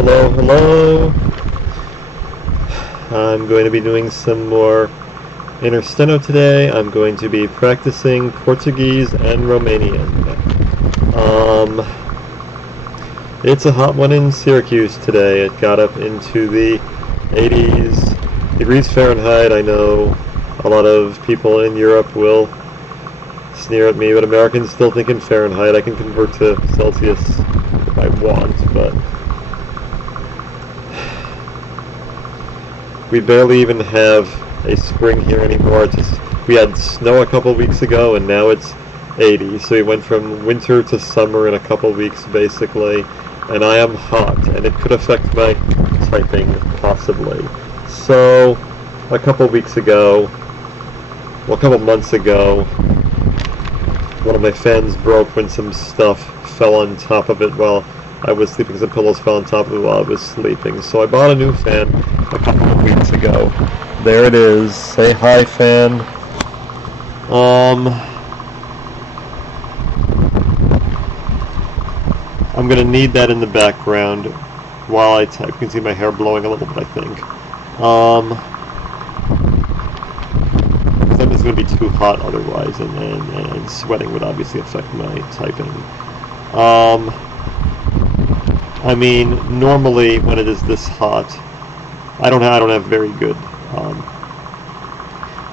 Hello, hello. I'm going to be doing some more Intersteno today. I'm going to be practicing Portuguese and Romanian. It's a hot one in Syracuse today. It got up into the 80s degrees Fahrenheit. I know a lot of people in Europe will sneer at me, but Americans still think in Fahrenheit. I can convert to Celsius if I want, but we barely even have a spring here anymore. We had snow a couple weeks ago, and now it's 80. So we went from winter to summer in a couple weeks, basically. And I am hot, and it could affect my typing, possibly. So, a couple months ago, one of my fans broke when some stuff fell on top of it while I was sleeping. Some pillows fell on top of it while I was sleeping. So I bought a new fan a couple of weeks ago. There it is. Say hi, fan. I'm gonna need that in the background while I type. You can see my hair blowing a little bit, I think. Because it's gonna be too hot otherwise, and sweating would obviously affect my typing. I mean, normally when it is this hot, I don't have very good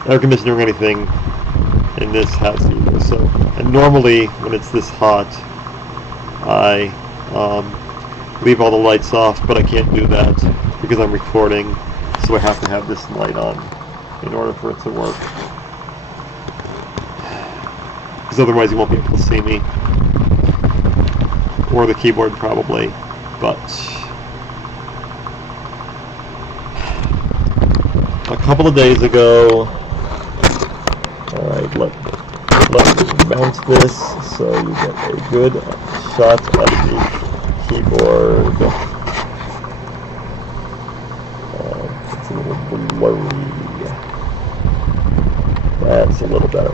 air conditioning or anything in this house either. So, and normally when it's this hot, I leave all the lights off, but I can't do that because I'm recording, so I have to have this light on in order for it to work. Because otherwise you won't be able to see me, or the keyboard probably. But a couple of days ago, alright, let's mount this so you get a good shot of the keyboard. It's a little blurry. That's a little better.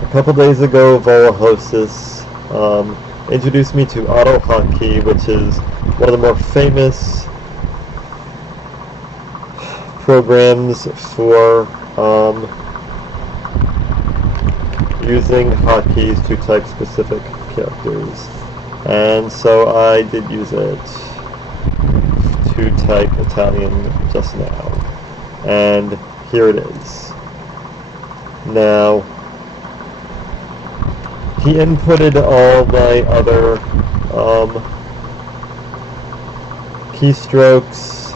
A couple days ago, Volhosis introduced me to AutoHotkey, which is one of the more famous programs for using hotkeys to type specific characters. And so I did use it to type Italian just now. And here it is. Now, he inputted all my other keystrokes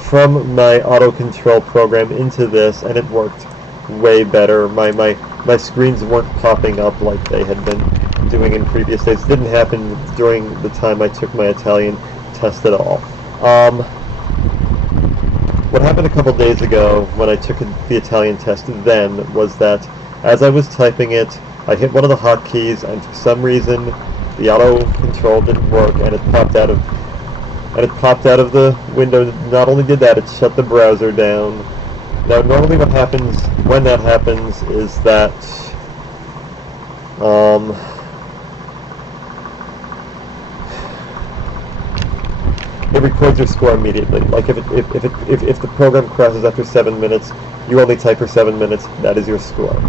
from my auto control program into this, and it worked way better. My screens weren't popping up like they had been doing in previous days. It didn't happen during the time I took my Italian test at all. What happened a couple days ago when I took the Italian test then was that as I was typing it, I hit one of the hotkeys, and for some reason the auto control didn't work, and it popped out of the window. Not only did that, it shut the browser down. Now, normally what happens when that happens is that it records your score immediately. Like if the program crashes after 7 minutes, you only type for 7 minutes. That is your score.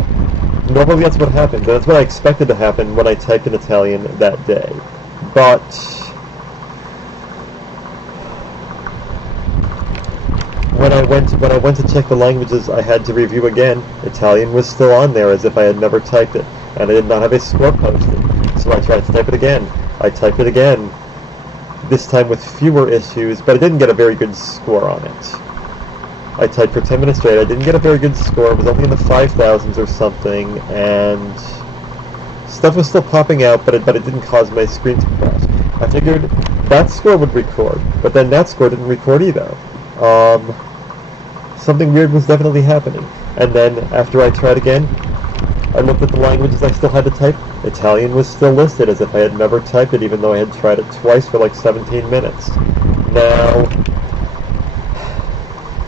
Normally that's what happened. That's what I expected to happen when I typed in Italian that day. But when I went to check the languages I had to review again, Italian was still on there as if I had never typed it, and I did not have a score posted. So I tried to type it again. I typed it again, this time with fewer issues, but I didn't get a very good score on it. I typed for 10 minutes straight. I didn't get a very good score. It was only in the 5,000s or something, and stuff was still popping out, but it didn't cause my screen to crash. I figured that score would record, but then that score didn't record either. Something weird was definitely happening. And then after I tried again, I looked at the languages I still had to type. Italian was still listed as if I had never typed it, even though I had tried it twice for like 17 minutes. Now,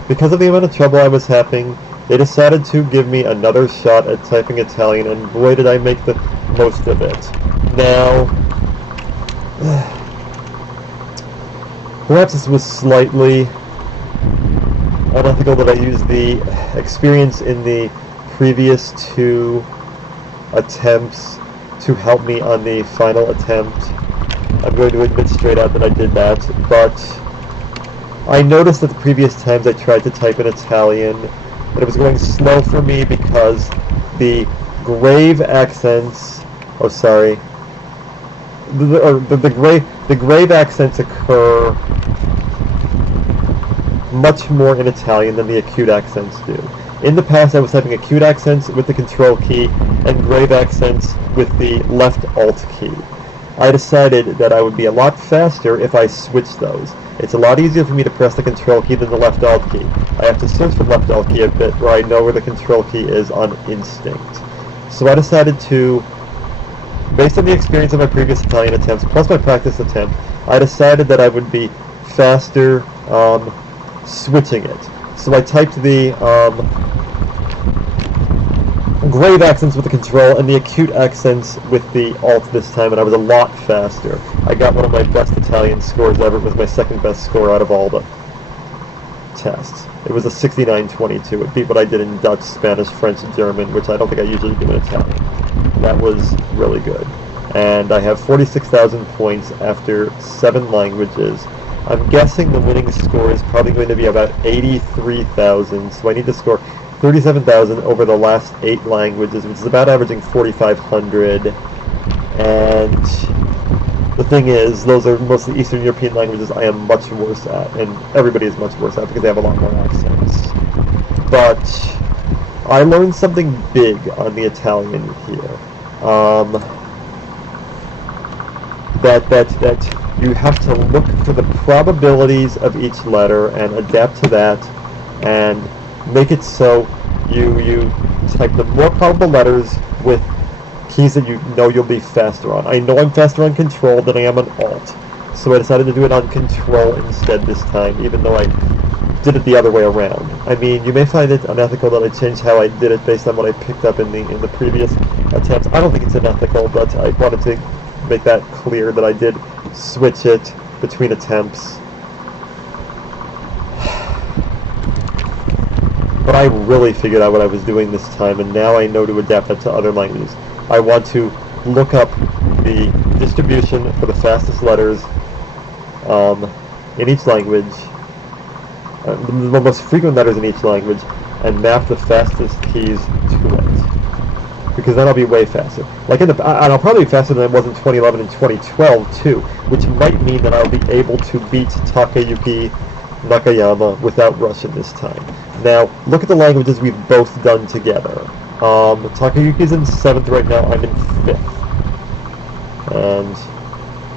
because of the amount of trouble I was having, they decided to give me another shot at typing Italian, and boy did I make the most of it. Now, perhaps this was slightly unethical that I used the experience in the previous 2 attempts to help me on the final attempt. I'm going to admit straight out that I did that, but I noticed that the previous times I tried to type in Italian that it was going slow for me because the grave accents, the grave accents occur much more in Italian than the acute accents do. In the past, I was typing acute accents with the Control key and grave accents with the left Alt key. I decided that I would be a lot faster if I switched those. It's a lot easier for me to press the Control key than the left Alt key. I have to search for the left Alt key a bit where I know where the Control key is on instinct. So I decided to, based on the experience of my previous Italian attempts, plus my practice attempt, I decided that I would be faster switching it. So I typed the grave accents with the Control and the acute accents with the Alt this time, and I was a lot faster. I got one of my best Italian scores ever. It was my second best score out of all the tests. It was a 69-22. It beat what I did in Dutch, Spanish, French, and German, which I don't think I usually do in Italian. That was really good. And I have 46,000 points after 7 languages. I'm guessing the winning score is probably going to be about 83,000, so I need to score 37,000 over the last 8 languages, which is about averaging 4,500. And the thing is, those are mostly Eastern European languages I am much worse at, and everybody is much worse at because they have a lot more accents. But I learned something big on the Italian here. That you have to look for the probabilities of each letter and adapt to that, and make it so you type the more probable letters with keys that you know you'll be faster on. I know I'm faster on Control than I am on Alt, so I decided to do it on Control instead this time, even though I did it the other way around. I mean, you may find it unethical that I changed how I did it based on what I picked up in the previous attempts. I don't think it's unethical, but I wanted to make that clear that I did switch it between attempts. But I really figured out what I was doing this time, and now I know to adapt that to other languages. I want to look up the distribution for the fastest letters in each language, the most frequent letters in each language, and map the fastest keys to it. Because then I'll be way faster. And I'll probably be faster than I was in 2011 and 2012 too, which might mean that I'll be able to beat Takayuki Nakayama without Russian this time. Now, look at the languages we've both done together. Takayuki's in 7th right now, I'm in 5th. And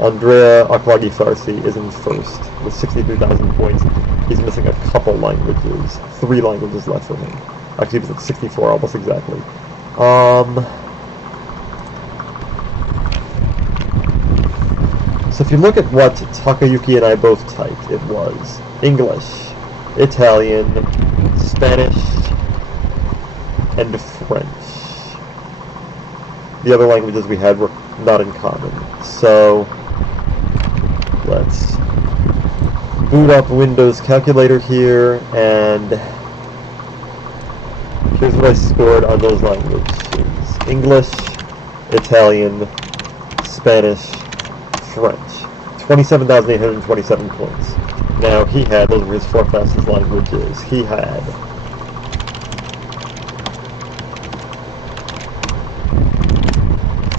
Andrea Aklagi Farsi is in 1st with 63,000 points. He's missing a couple languages, 3 languages left for him. Actually, he was at 64 almost exactly. So if you look at what Takayuki and I both typed, it was English, Italian, Spanish, and French. The other languages we had were not in common. So let's boot up Windows Calculator here, and here's what I scored on those languages. English, Italian, Spanish, French. 27,827 points. Now he had, those were his 4 fastest languages, he had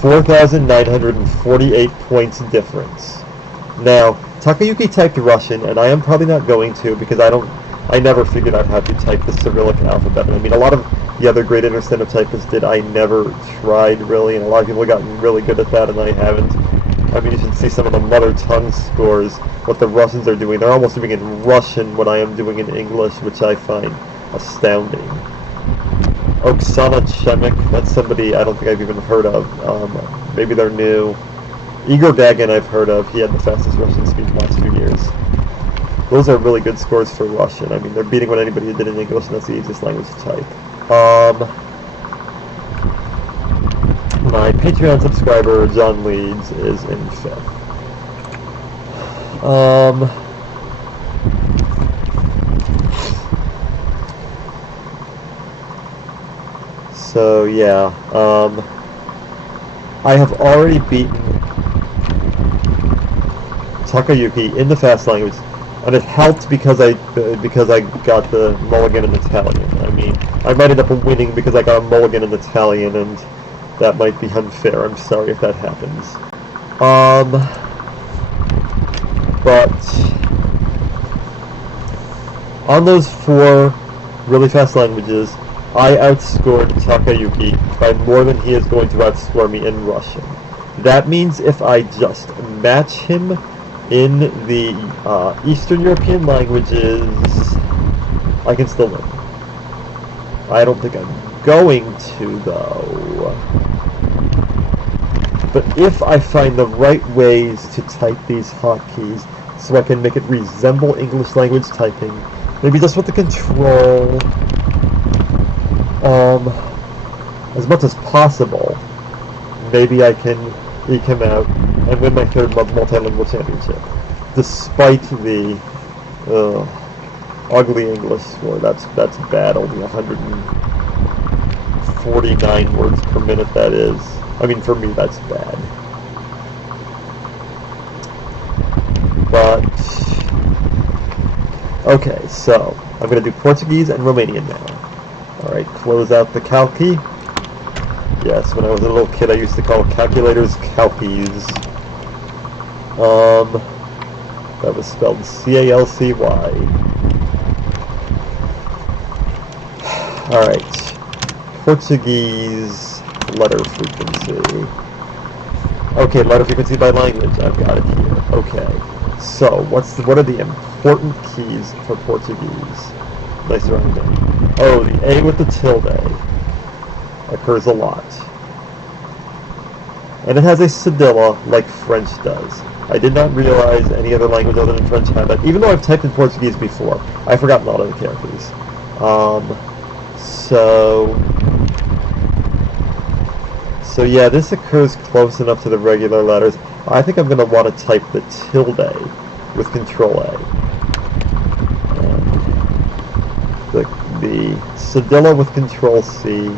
4,948 points difference. Now, Takayuki typed Russian, and I am probably not going to because I never figured out how to type the Cyrillic alphabet. I mean, a lot of the other great Intersteno typists did. I never tried, really, and a lot of people have gotten really good at that, and I haven't. I mean, you should see some of the mother tongue scores, what the Russians are doing. They're almost doing in Russian what I am doing in English, which I find astounding. Oksana Chemik, that's somebody I don't think I've even heard of. Maybe they're new. Igor Gagin I've heard of. He had the fastest Russian speed in the last few years. Those are really good scores for Russian. I mean, they're beating what anybody did in English, and that's the easiest language to type. My Patreon subscriber, John Leeds, is in 5th. So yeah, I have already beaten Takayuki in the fast language, and it helped because I got the mulligan in Italian. I mean, I might end up winning because I got a mulligan in Italian, and that might be unfair. I'm sorry if that happens. But on those 4 really fast languages, I outscored Takayuki by more than he is going to outscore me in Russian. That means if I just match him in the Eastern European languages, I can still win. I don't think I'm going to, though. But if I find the right ways to type these hotkeys so I can make it resemble English language typing, maybe just with the Ctrl, as much as possible, maybe I can eke him out and win my 3rd multilingual championship, despite the ugly English score. That's bad. Only 149 words per minute. That is. I mean, for me, that's bad. But okay, so I'm gonna do Portuguese and Romanian now. All right, close out the calci. Yes, when I was a little kid, I used to call calculators calcies. That was spelled C-A-L-C-Y. Alright. Portuguese letter frequency. Okay, letter frequency by language. I've got it here. Okay. So, what are the important keys for Portuguese? Nice round thing. Oh, the A with the tilde occurs a lot. And it has a cedilla like French does. I did not realize any other language other than French had that, even though I've typed in Portuguese before. I've forgotten a lot of the characters. So yeah, this occurs close enough to the regular letters. I think I'm going to want to type the tilde with Ctrl A. The cedilla with Ctrl C.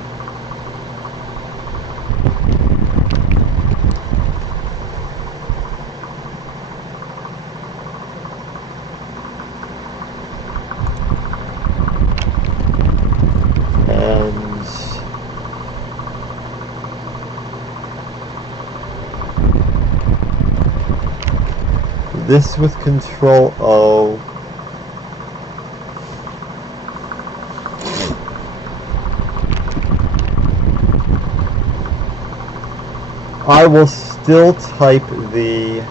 This with Ctrl O. I will still type the,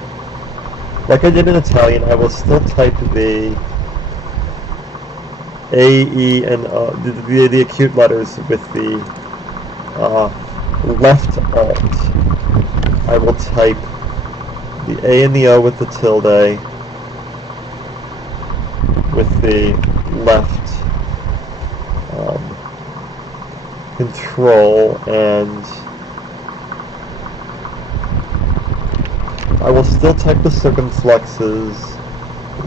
like I did in Italian, I will still type the A, E, and the acute letters with the left alt. I will type the A and the O with the tilde, with the left Control, and I will still type the circumflexes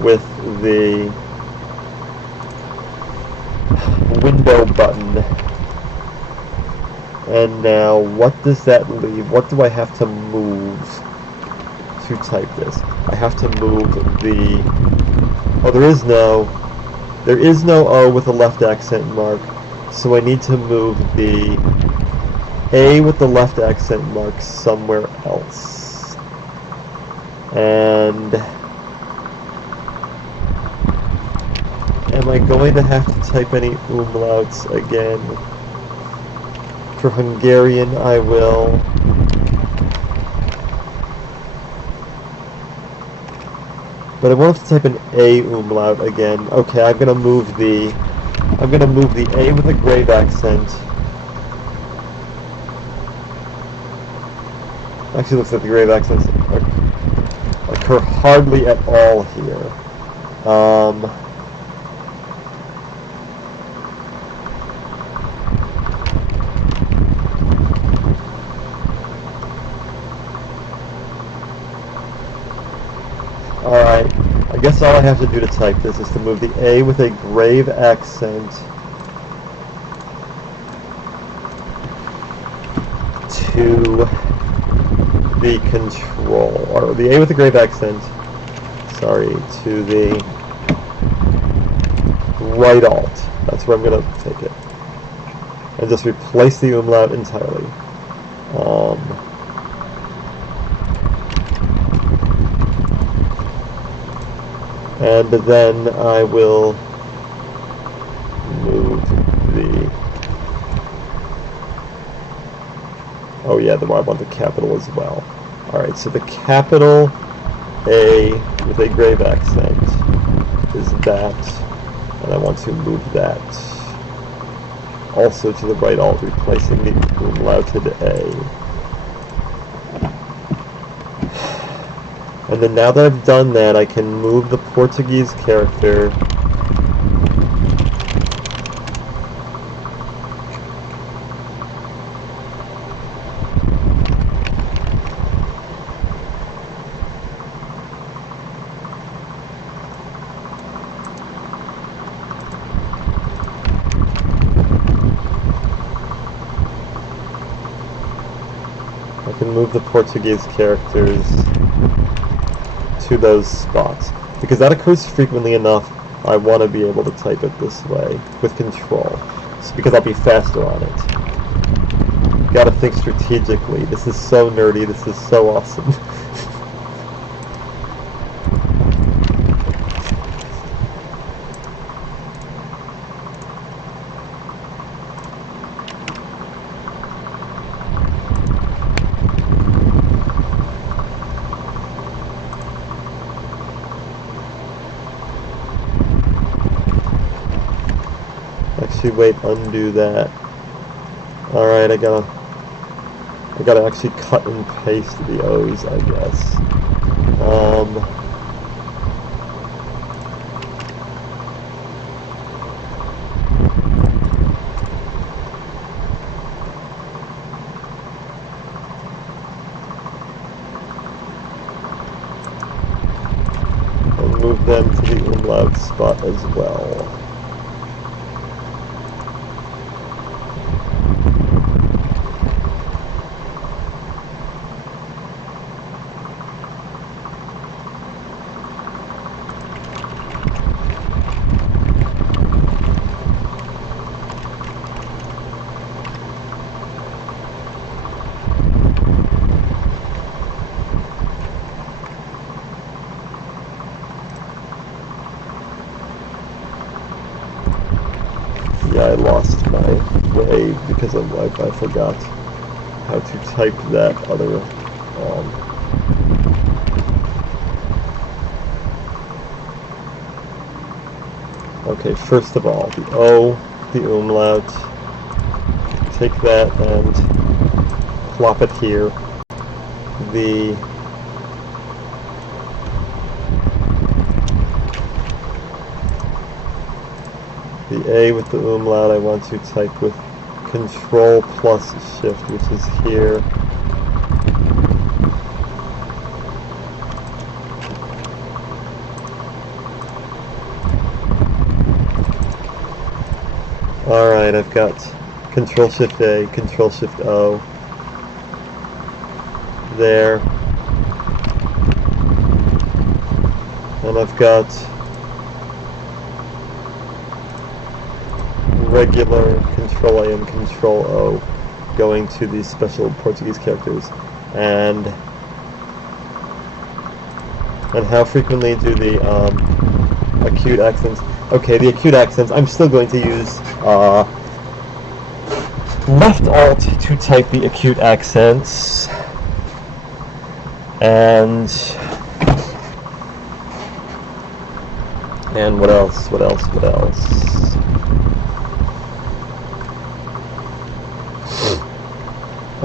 with the window button. And now, what does that leave? What do I have to move to type this? I have to move the... Oh, there is no O with a left accent mark, so I need to move the A with the left accent mark somewhere else. And am I going to have to type any umlauts again? For Hungarian, I will. But I won't have to type an A umlaut again. Okay, I'm gonna move the A with a grave accent. Actually, looks like the grave accents occur hardly at all here. Alright, I guess all I have to do to type this is to move the A with a grave accent to the Control, or the A with the grave accent, sorry, to the right Alt. That's where I'm going to take it. And just replace the umlaut entirely. And then I will move the... Oh yeah, I want the capital as well. Alright, so the capital A with a grave accent is that, and I want to move that also to the right Alt, replacing the umlauted A. And then now that I've done that, I can move the Portuguese character the Portuguese characters to those spots. Because that occurs frequently enough, I want to be able to type it this way with Control. It's because I'll be faster on it. Gotta think strategically. This is so nerdy, this is so awesome. Wait, undo that. Alright, I gotta actually cut and paste the O's, I guess. And move them to the umlaut spot as well. I lost my way because I forgot how to type that other okay, first of all, the O, the umlaut, take that and plop it here. The A with the umlaut I want to type with Control plus Shift, which is here. Alright, I've got Control Shift A, Control Shift O. There. And I've got regular Control A and Control O going to these special Portuguese characters. And how frequently do the acute accents... Okay, the acute accents, I'm still going to use left Alt to type the acute accents. And what else?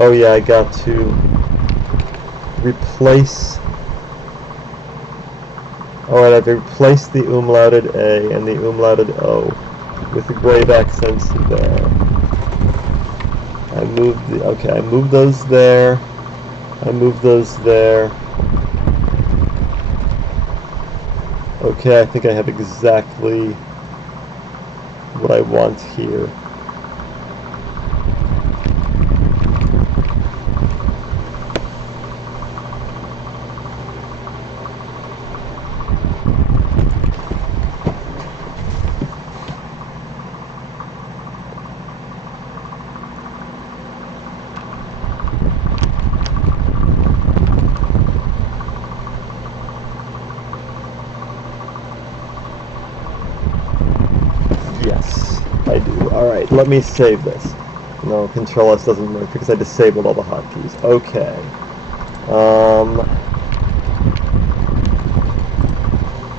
Oh yeah, I got to replace Alright, I've replaced the umlauted A and the umlauted O with the grave accents there. I moved those there. I moved those there. Okay, I think I have exactly what I want here. Yes, I do. Alright, let me save this. No, Ctrl S doesn't work because I disabled all the hotkeys. Okay.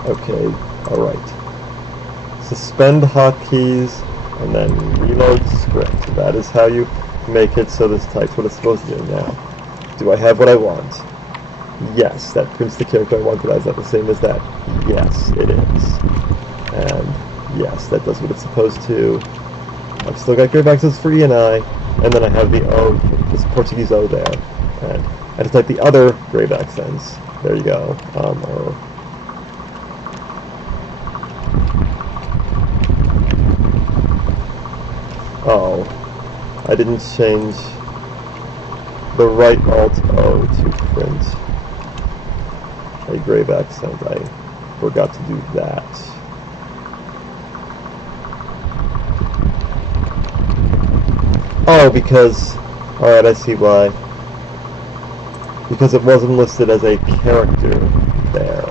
Okay, alright. Suspend hotkeys and then reload script. That is how you make it so this types what it's supposed to do now. Do I have what I want? Yes, that prints the character I want, but is that the same as that? Yes, it is. And yes, that does what it's supposed to. I've still got grave accents for E and I, and then I have the O, this Portuguese O there. And I just type the other grave accents. There you go. Oh, I didn't change the right Alt O to print a grave accent. I forgot to do that. Oh, because... Alright, I see why. Because it wasn't listed as a character there.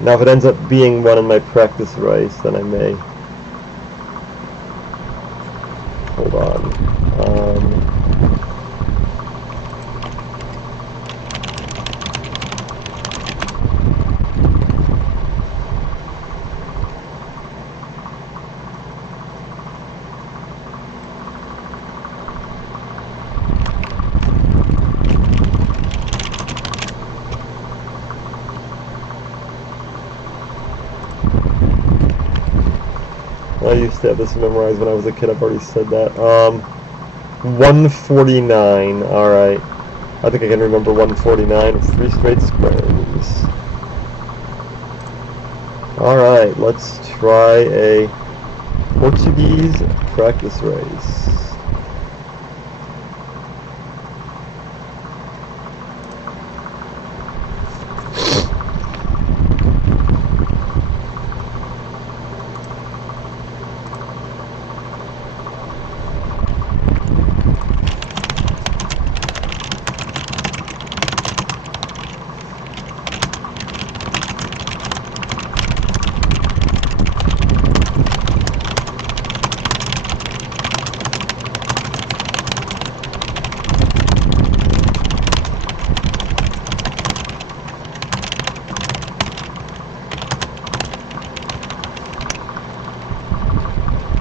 Now if it ends up being one in my practice race, then I may... Hold on. I used to have this memorized when I was a kid. I've already said that. 149. Alright. I think I can remember 149 with 3 straight squares. Alright, let's try a Portuguese practice race.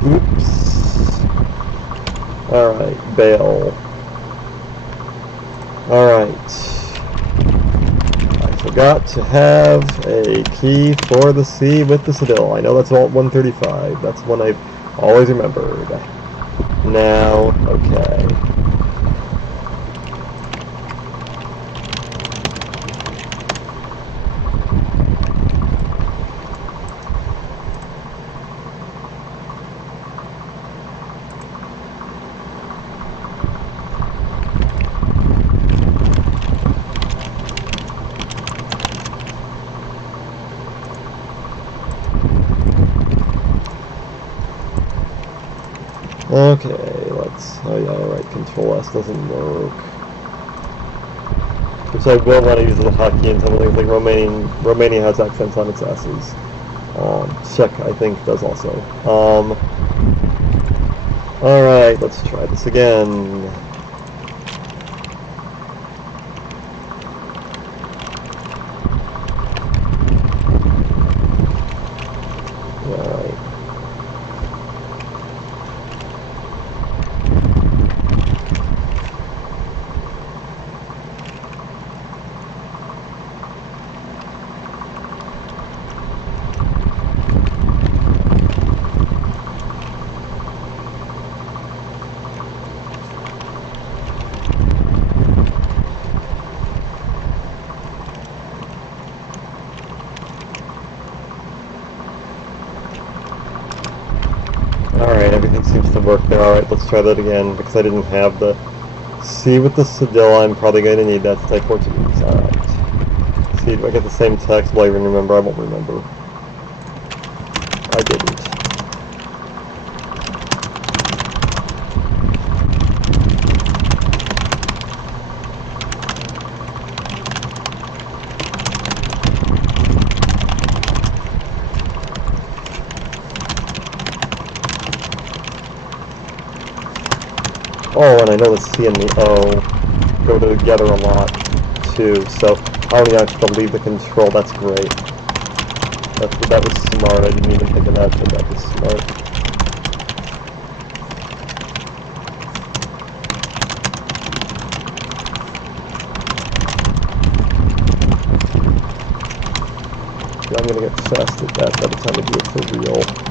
Oops. Alright, bail. Alright. I forgot to have a key for the C with the Seville. I know that's Alt 135. That's one I've always remembered. Now, okay. Okay, let's... Oh yeah, alright, Ctrl S doesn't work. Which I will want to use as a hotkey in some things like Romania has accents on its S's. Czech, I think, does also. Alright, let's try this again. doesn't work there. Alright, let's try that again, because I didn't have the C with the cedilla. I'm probably going to need that to type Portuguese. Alright. See, do I get the same text? Will I even remember? I won't remember. I didn't. Oh, and I know the C and the O go together a lot, too, so I only have to leave the control. That's great. That was smart. I didn't even think of that, but that was smart. Yeah, I'm gonna get fast at that by the time I do it for real.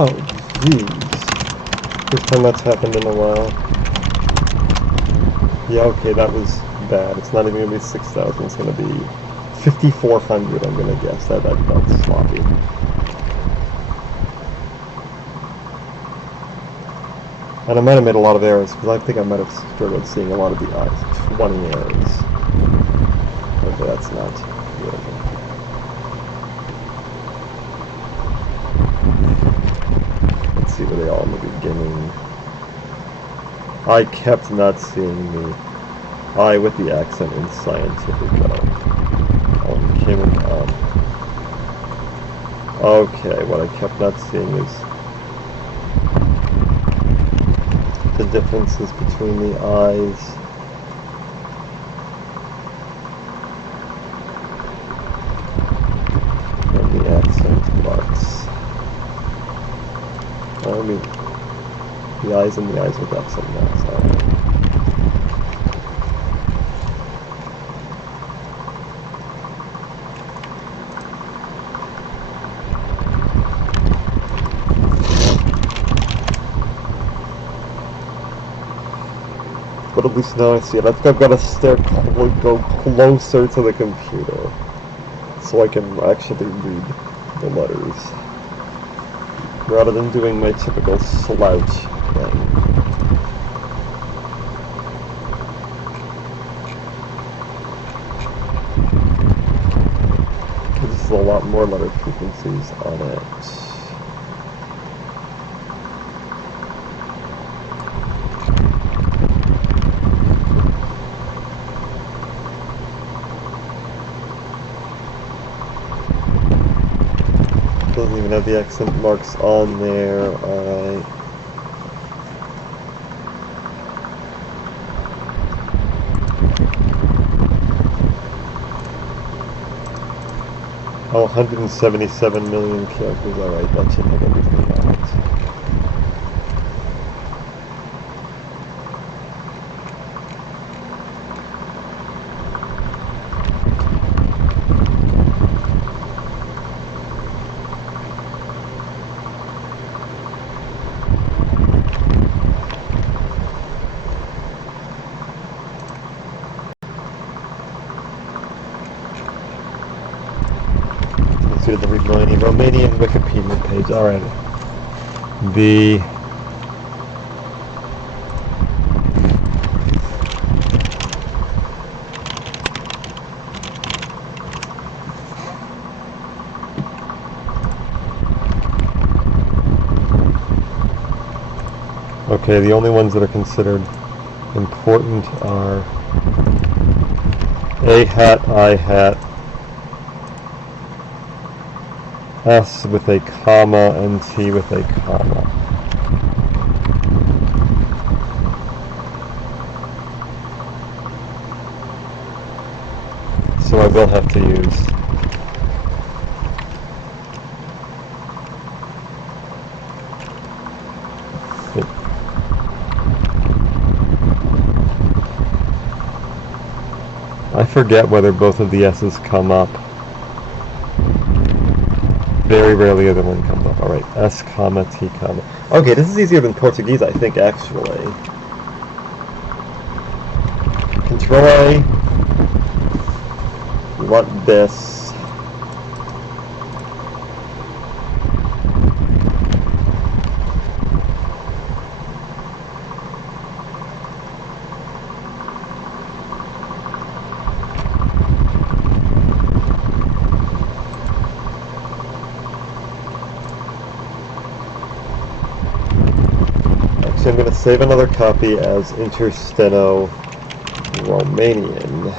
Oh, jeez. First time that's happened in a while. Yeah, okay, that was bad. It's not even going to be 6,000. It's going to be 5,400, I'm going to guess. That felt sloppy. And I might have made a lot of errors, because I think I might have started seeing a lot of the eyes. 20 errors. Okay, that's not good. Let's see, were they all in the beginning? I kept not seeing the I with the accent in scientific. Came on. Okay, what I kept not seeing is the differences between the eyes. And the accent marks. I mean, the eyes and the eyes with accent marks. Alright. But at least now I see it. I think I've got to go closer to the computer so I can actually read the letters rather than doing my typical slouch thing. This is a lot more letter frequencies on it. Doesn't even have the accent marks on there. Alright. Oh, 177 million characters. Alright, that should have everything out. The Romanian Wikipedia page. Alright. Okay, the only ones that are considered important are A hat, I hat, S with a comma, and T with a comma. So I will have to use it. I forget whether both of the S's come up. Very rarely the other one comes up. Alright, S comma T comma. Okay, this is easier than Portuguese, I think, actually. Control A. We want this. I'm going to save another copy as Intersteno Romanian.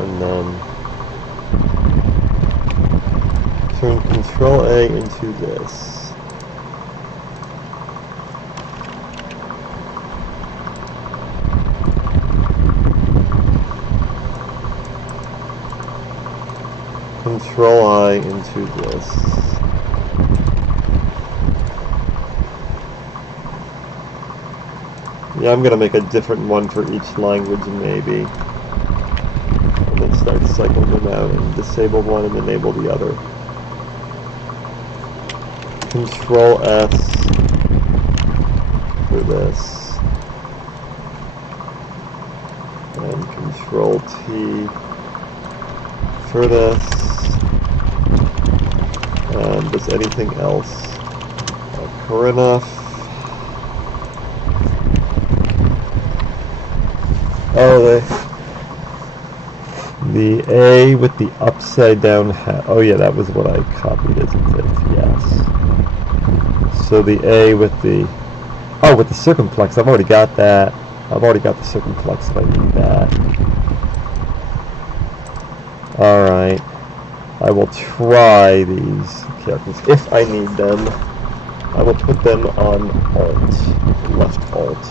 And then turn Control A into this. Control I into this. Yeah, I'm gonna make a different one for each language, maybe. cycle them out and disable one and enable the other. Ctrl S for this, and Ctrl T for this, and does anything else occur enough? Oh, the A with the upside down hat. Oh yeah, that was what I copied, isn't it? Yes. So the A with the, oh, with the circumflex, I've already got that. I've already got the circumflex if I need that. Alright. I will try these characters. If I need them, I will put them on Alt, left Alt.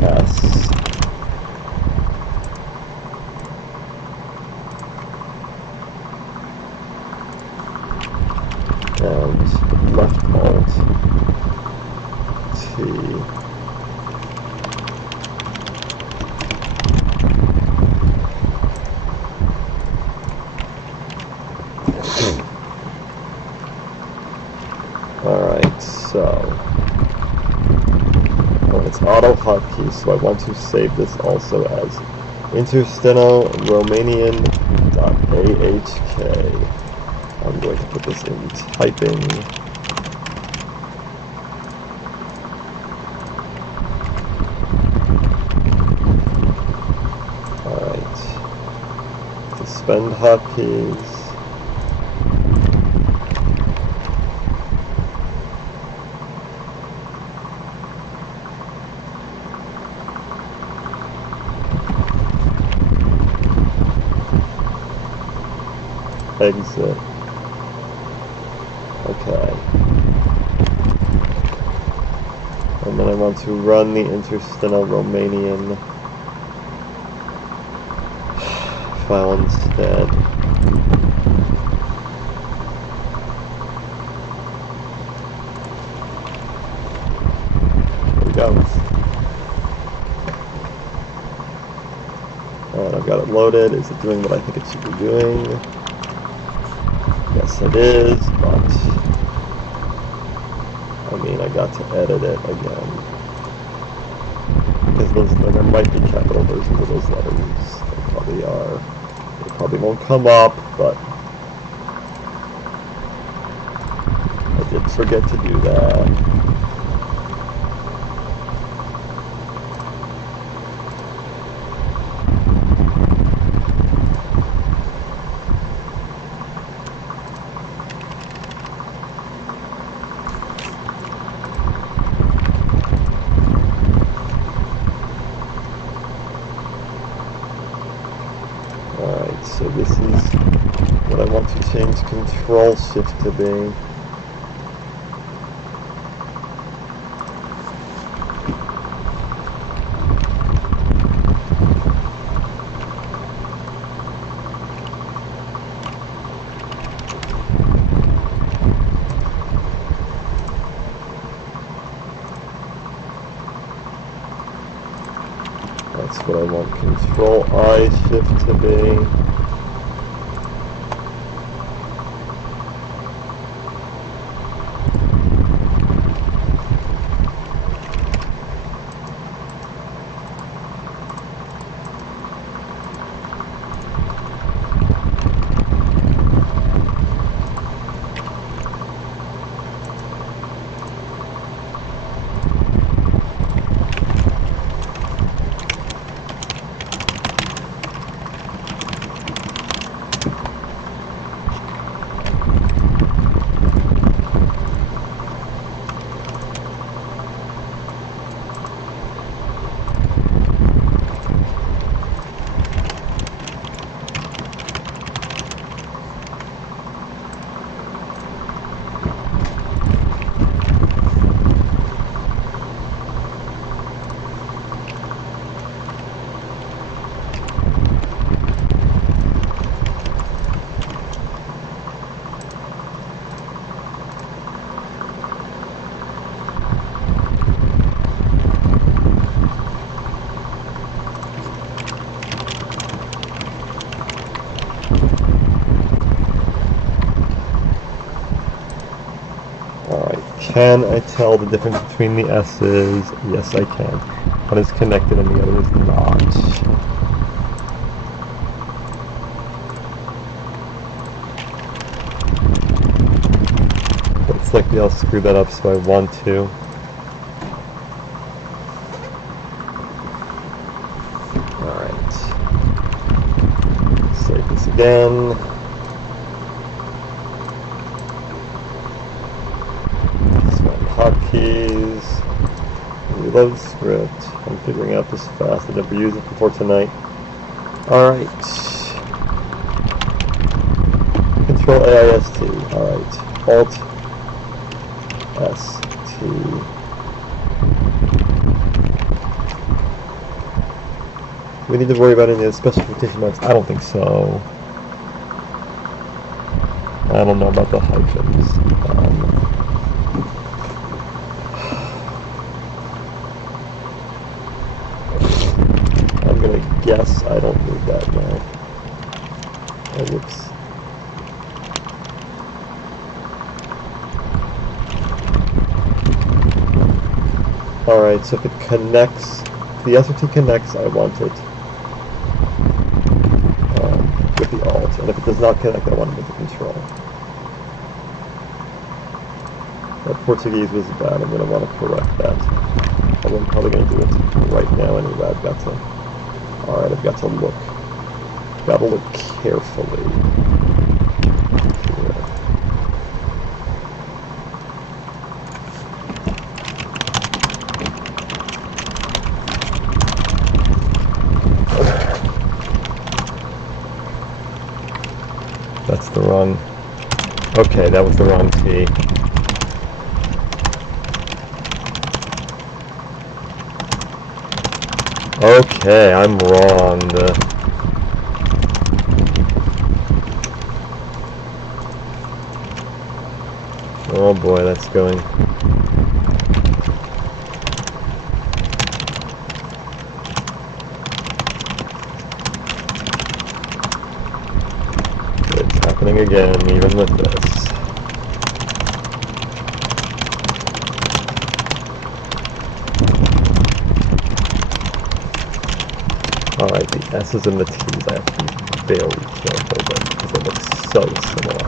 S. And left Alt, T. Alright, so it's AutoHotkey, so I want to save this also as Intersteno Romanian.ahk. I'm going to put this in typing. Alright. Suspend hotkeys. Exit. Okay. And then I want to run the Intersteno Romanian file instead. There we go. And I've got it loaded. Is it doing what I think it should be doing? Yes, it is, but I mean, I got to edit it again because there might be capital versions of those letters. There probably are. They probably won't come up, but I did forget to do that. So this is what I want to change Ctrl Shift to be. That's what I want Ctrl I Shift to be. Can I tell the difference between the S's? Yes, I can. One is connected and the other is not. Looks like I'll screw that up, so I want to. Alright. Save this again. Hotkeys, reload script. I'm figuring out this fast. I never used it before tonight. Alright. Control AIST. Alright. Alt ST. We need to worry about any special quotation marks. I don't think so. I don't know about the hyphens. Yes, I don't need that now. Oh, whoops. Alright, so if it connects, if the SRT connects, I want it with the Alt, and if it does not connect, I want it with the Control. That Portuguese was bad, I'm going to want to correct that. I'm probably going to do it right now anyway. I've got to. Alright, I've got to look. Gotta look carefully. Here. That's the wrong... Okay, that was the wrong T. Okay, I'm wrong. Oh boy, that's going. It's happening again, even with this. Alright, the S's and the T's I have to be very careful with because they look so similar.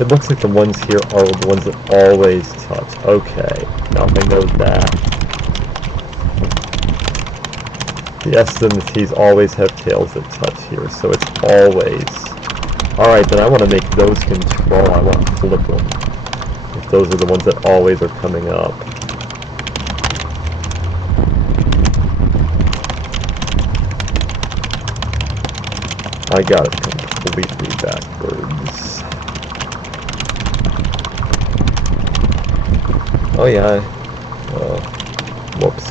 It looks like the ones here are the ones that always touch. Okay, now if I know that. The S's and the T's always have tails that touch here, so it's always. Alright, then I want to make those control. I want to flip them. If those are the ones that always are coming up. I got it completely backwards. Oh yeah, whoops.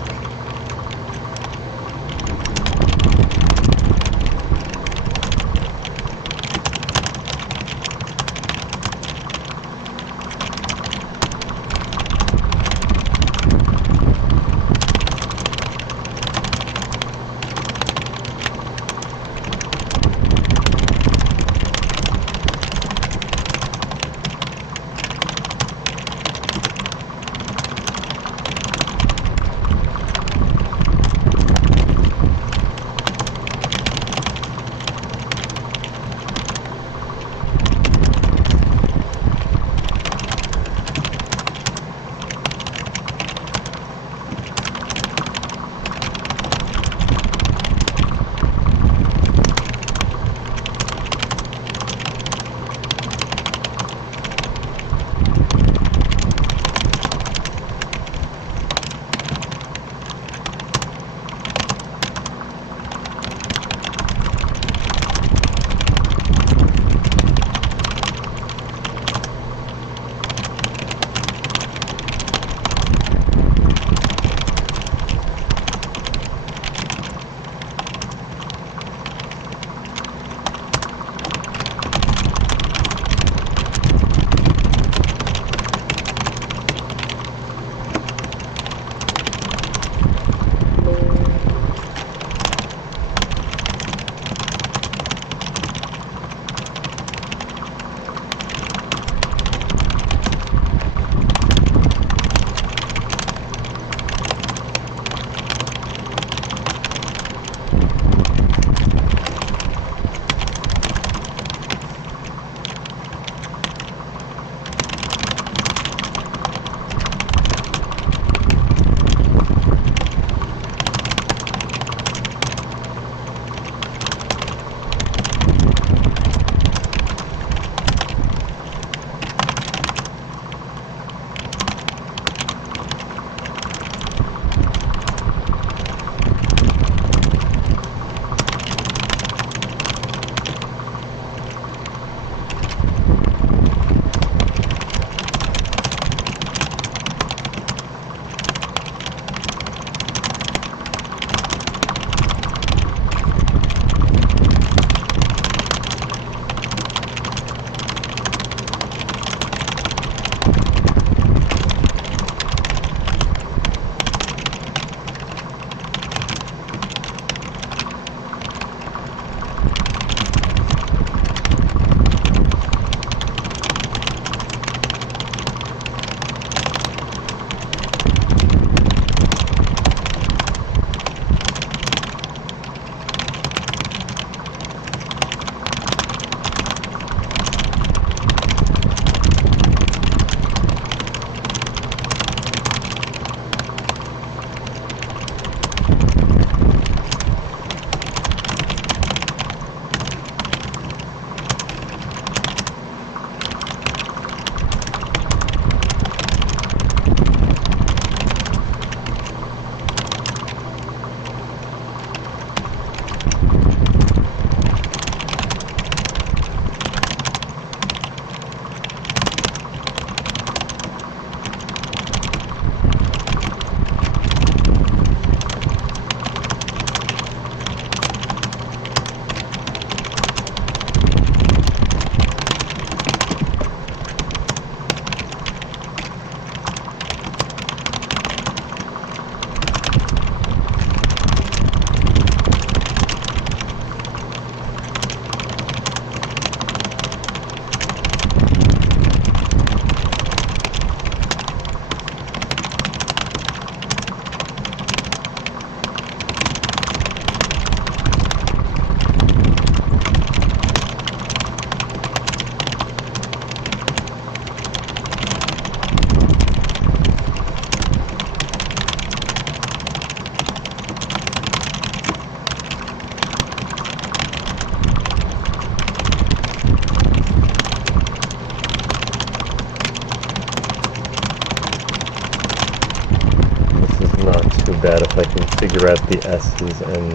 bad if I can figure out the S's and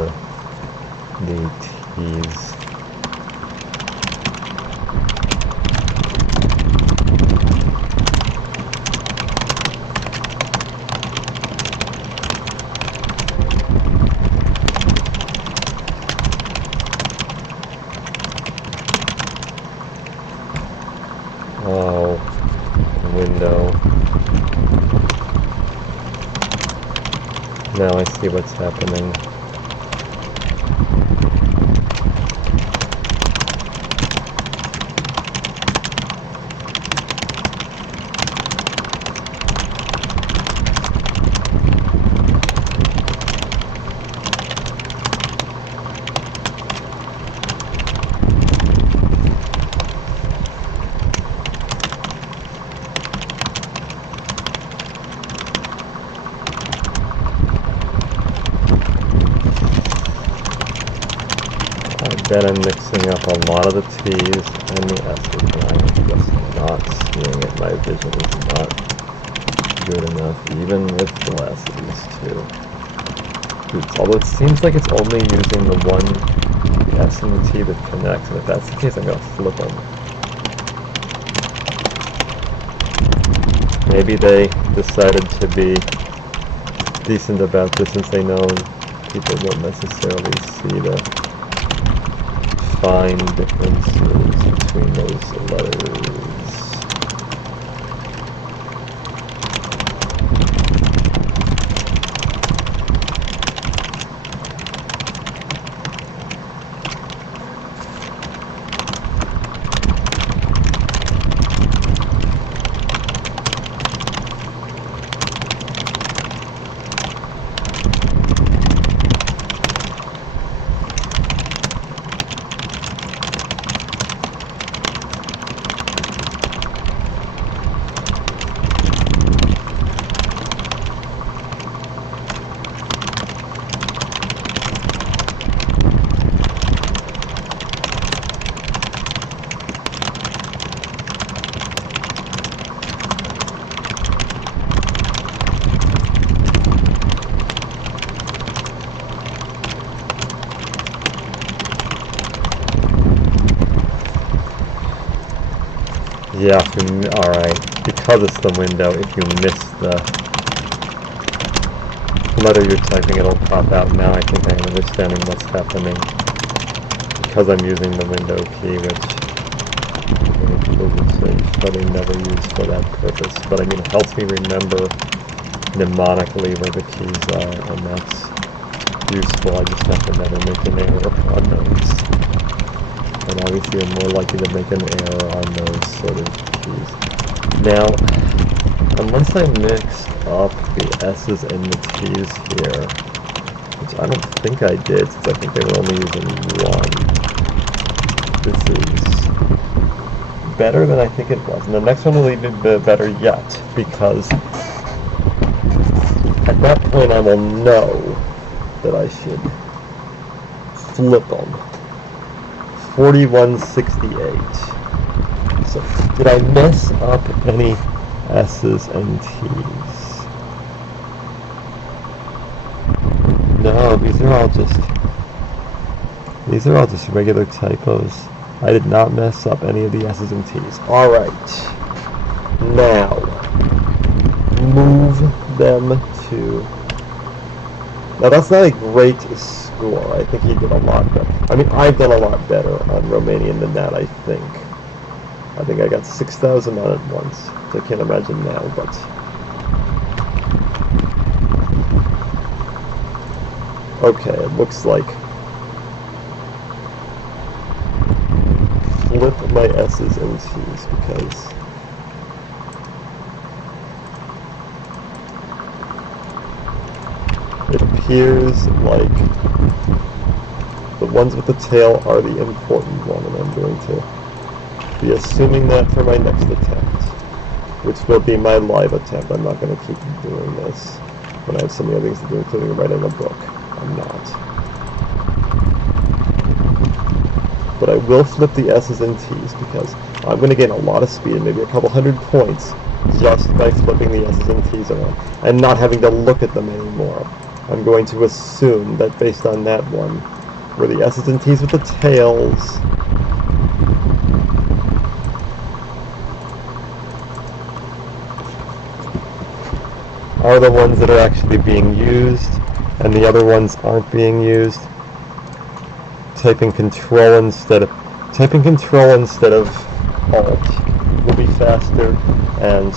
the T's. Oh, window. Now I see what's happening. Then I'm mixing up a lot of the T's and the S's, and I'm just not seeing it. My vision is not good enough, even with glasses, too. Although it seems like it's only using the S and the T that connects, and if that's the case, I'm going to flip them. Maybe they decided to be decent about this since they know people won't necessarily see the fine differences between those letters. Yeah, alright, because it's the window, if you miss the letter you're typing, it'll pop out. Now I think I'm understanding what's happening. Because I'm using the window key, which many people would say probably never use for that purpose. But I mean, it helps me remember mnemonically where the keys are, and that's useful. I just have to never make an error on those. And obviously I'm more likely to make an error on those sort of keys. Now, unless I mixed up the S's and the T's here, which I don't think I did, since I think they were only using one, this is better than I think it was. And the next one will even be better yet, because at that point I will know that I should flip them. 4168. So, did I mess up any S's and T's? No, these are all just regular typos. I did not mess up any of the S's and T's. Alright. Now, move them to... Now that's not a great score. I think he did a lot better. I mean, I've done a lot better on Romanian than that, I think. I think I got 6,000 on it once. So I can't imagine now, but... Okay, it looks like... Flip my S's and T's, because... It appears like the ones with the tail are the important one, and I'm going to be assuming that for my next attempt, which will be my live attempt. I'm not going to keep doing this when I have so many other things to do, including writing a book. I'm not. But I will flip the S's and T's, because I'm going to gain a lot of speed, maybe a couple hundred points, just by flipping the S's and T's around, and not having to look at them anymore. I'm going to assume that based on that one, where the S's and T's with the tails are the ones that are actually being used, and the other ones aren't being used. Typing Control instead of Alt will be faster, and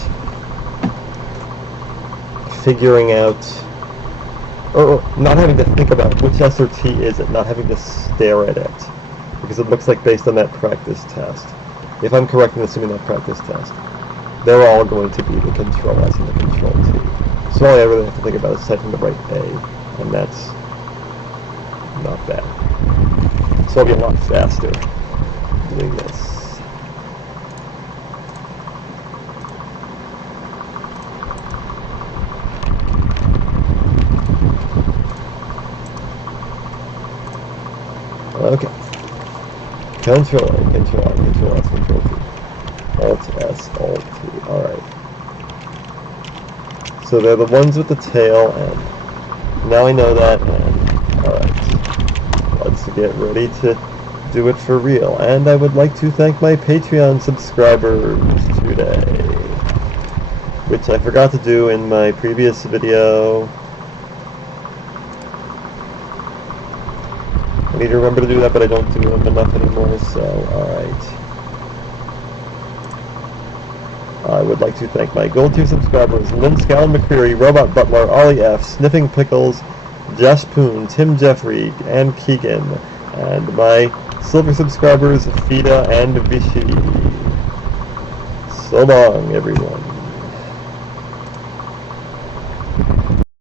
figuring out, or not having to think about which S or T is it, not having to stare at it, because it looks like based on that practice test, if I'm correct in assuming that practice test, they're all going to be the Control S and the Control T. So all I really have to think about is typing the right A, and that's not bad. So I'll be a lot faster doing this. Okay. Control A, Control I, Control S, Control T. Alt S, Alt T. Alright. So they're the ones with the tail, and now I know that, and alright. Let's get ready to do it for real. And I would like to thank my Patreon subscribers today, which I forgot to do in my previous video. I need to remember to do that, but I don't do them enough anymore, so alright. I would like to thank my Gold Tier subscribers, Lynn Scallon McCreary, Robot Butler, Ollie F, Sniffing Pickles, Josh Poon, Tim Jeffrey, and Keegan, and my Silver subscribers, Fida and Vichy. So long, everyone.